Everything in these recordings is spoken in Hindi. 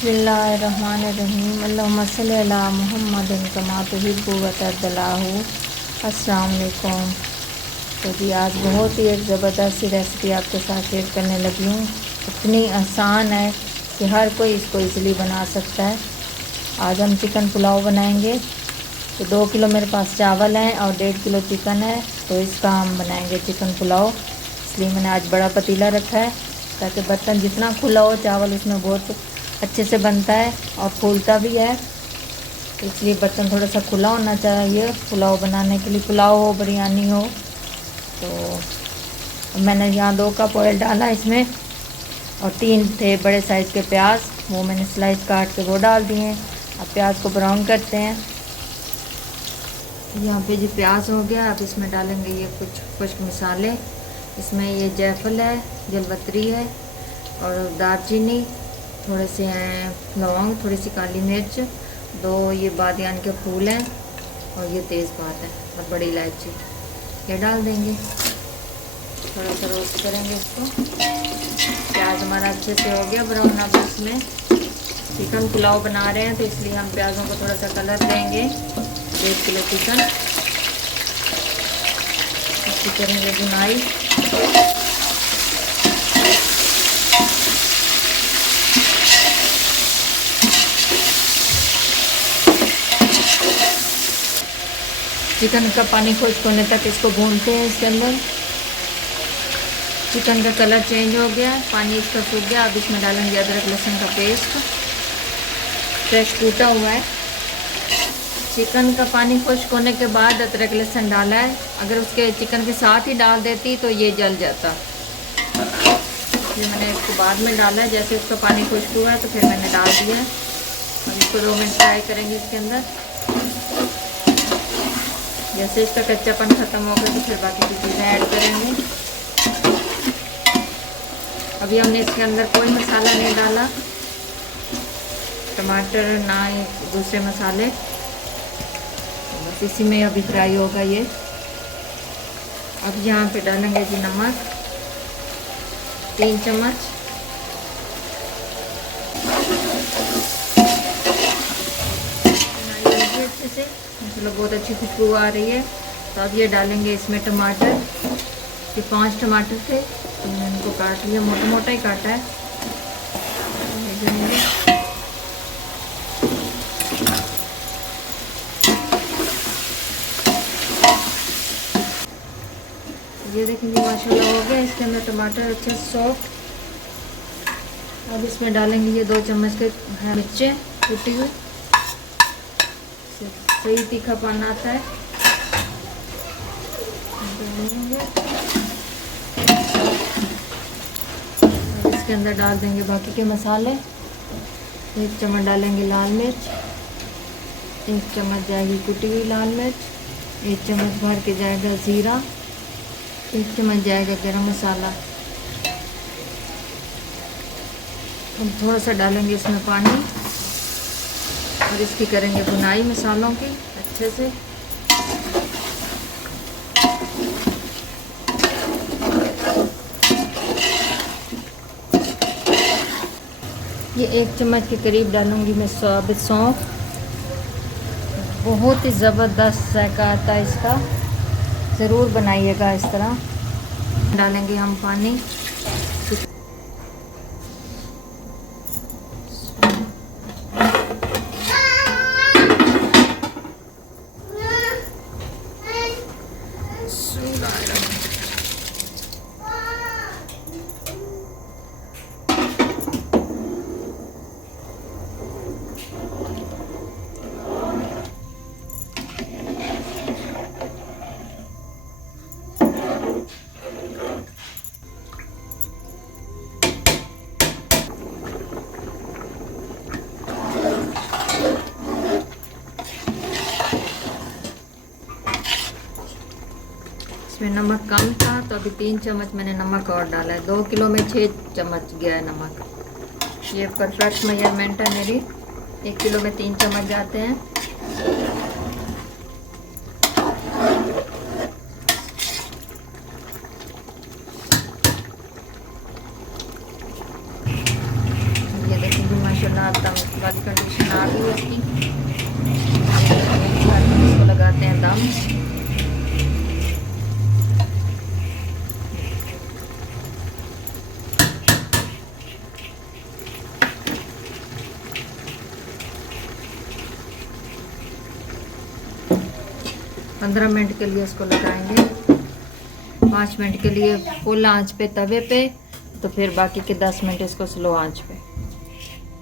बिस्मिल्लाहिर्रहमानिर्रहीम अल्लाहुम्मा सल्लि अला मुहम्मदिन कमा तुहिब्बु व तर्दल्लाहु। अस्सलाम वालेकुम। तो जी आज बहुत ही एक ज़बरदस्त सी रेसिपी आपके साथ शेयर करने लगी हूँ। इतनी आसान है कि हर कोई इसको इजीली बना सकता है। आज हम चिकन पुलाव बनाएंगे। तो 2 किलो मेरे पास चावल हैं और 1.5 किलो चिकन है। तो इसका हम बनाएंगे चिकन पुलाव। इसलिए मैंने आज बड़ा पतीला रखा है ताकि बर्तन जितना खुला हो चावल उसमें बहुत अच्छे से बनता है और फूलता भी है। इसलिए बर्तन थोड़ा सा खुला होना चाहिए पुलाव बनाने के लिए, पुलाव हो बिरयानी हो। तो मैंने यहाँ 2 कप ऑयल डाला इसमें और 3 थे बड़े साइज़ के प्याज, वो मैंने स्लाइस काट के वो डाल दिए हैं। अब प्याज को ब्राउन करते हैं। यहाँ पे जो प्याज हो गया, अब इसमें डालेंगे ये कुछ खुश्क मसाले। इसमें ये जायफल है, जलवतरी है और दालचीनी, थोड़े से हैं लौंग, थोड़ी सी काली मिर्च, 2 ये बादियान के फूल हैं और ये तेज़पात है और बड़ी इलायची, ये डाल देंगे। थोड़ा सा रोस्ट करेंगे इसको। प्याज हमारा अच्छे से हो गया ब्राउन। अब इसमें चिकन पुलाव बना रहे हैं तो इसलिए हम प्याज़ों को थोड़ा सा कलर देंगे। 1 किलो चिकन, इसकी करेंगे बुनाई। चिकन का पानी खुश्क होने तक इसको भूनते हैं। इसके अंदर चिकन का कलर चेंज हो गया, पानी इसका सूख गया। अब इसमें डालेंगे अदरक लहसुन का पेस्ट, फ्रेश कूटा हुआ है। चिकन का पानी खुश्क होने के बाद अदरक लहसुन डाला है। अगर उसके चिकन के साथ ही डाल देती तो ये जल जाता। ये मैंने इसको बाद में डाला है, जैसे उसका पानी खुश्क हुआ है तो फिर मैंने डाल दिया है। अब इसको 2 मिनट फ्राई करेंगे इसके अंदर। जैसे इसका कच्चापन ख़त्म हो गया तो फिर बाकी की चीज़ें ऐड करेंगे। अभी हमने इसके अंदर कोई मसाला नहीं डाला, टमाटर ना ही दूसरे मसाले, बस इसी में अभी फ्राई होगा ये। अब यहाँ पे डालेंगे जी नमक 3 चम्मच, अच्छे से, मतलब बहुत अच्छी खुशबू आ रही है। तो अब ये डालेंगे इसमें टमाटर। ये 5 टमाटर थे तो मैंने इनको काट लिया, मोटा मोटा ही काटा है। ये देखेंगे माशाल्लाह हो गया इसके अंदर टमाटर अच्छे सॉफ्ट। अब इसमें डालेंगे ये 2 चम्मच के मिर्चें कुटी हुई, सही तीखापन आता है। अब इसके अंदर डाल देंगे बाकी के मसाले। 1 चम्मच डालेंगे लाल मिर्च, 1 चम्मच जाएगी कुटी हुई लाल मिर्च, 1 चम्मच भर के जाएगा ज़ीरा, 1 चम्मच जाएगा गरम मसाला। अब थोड़ा सा डालेंगे इसमें पानी और इसकी करेंगे बुनाई मसालों की अच्छे से। ये 1 चम्मच के करीब डालूंगी मैं साबुत सौंफ। बहुत ही ज़बरदस्त जायका आता है इसका, ज़रूर बनाइएगा इस तरह। डालेंगे हम पानी। इसमें नमक कम था तो अभी 3 चम्मच मैंने नमक और डाला है। 2 किलो में 6 चम्मच गया है नमक। ये परफेक्ट मेजरमेंट है मेरी। 1 किलो में 3 चम्मच जाते हैं। ये देखेंगे माशाल्लाह अब दम 15 मिनट के लिए इसको लगाएंगे, 5 मिनट के लिए फुल आंच पे तवे पे, तो फिर बाकी के 10 मिनट इसको स्लो आंच पे।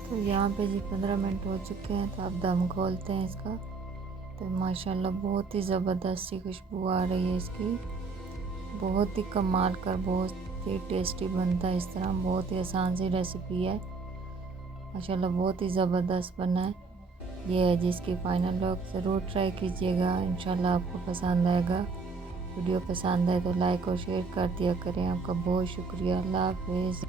तो यहाँ पे जी 15 मिनट हो चुके हैं, तो अब दम खोलते हैं इसका। तो माशाल्लाह बहुत ही ज़बरदस्त सी खुशबू आ रही है इसकी, बहुत ही कमाल कर, बहुत ही टेस्टी बनता है इस तरह। बहुत ही आसान सी रेसिपी है माशाल्लाह, बहुत ही ज़बरदस्त बना है। ये है जिसकी फाइनल लुक, ज़रूर ट्राई कीजिएगा, इंशाल्लाह आपको पसंद आएगा। वीडियो पसंद आए तो लाइक और शेयर कर दिया करें। आपका बहुत शुक्रिया। अल्लाह हाफिज़।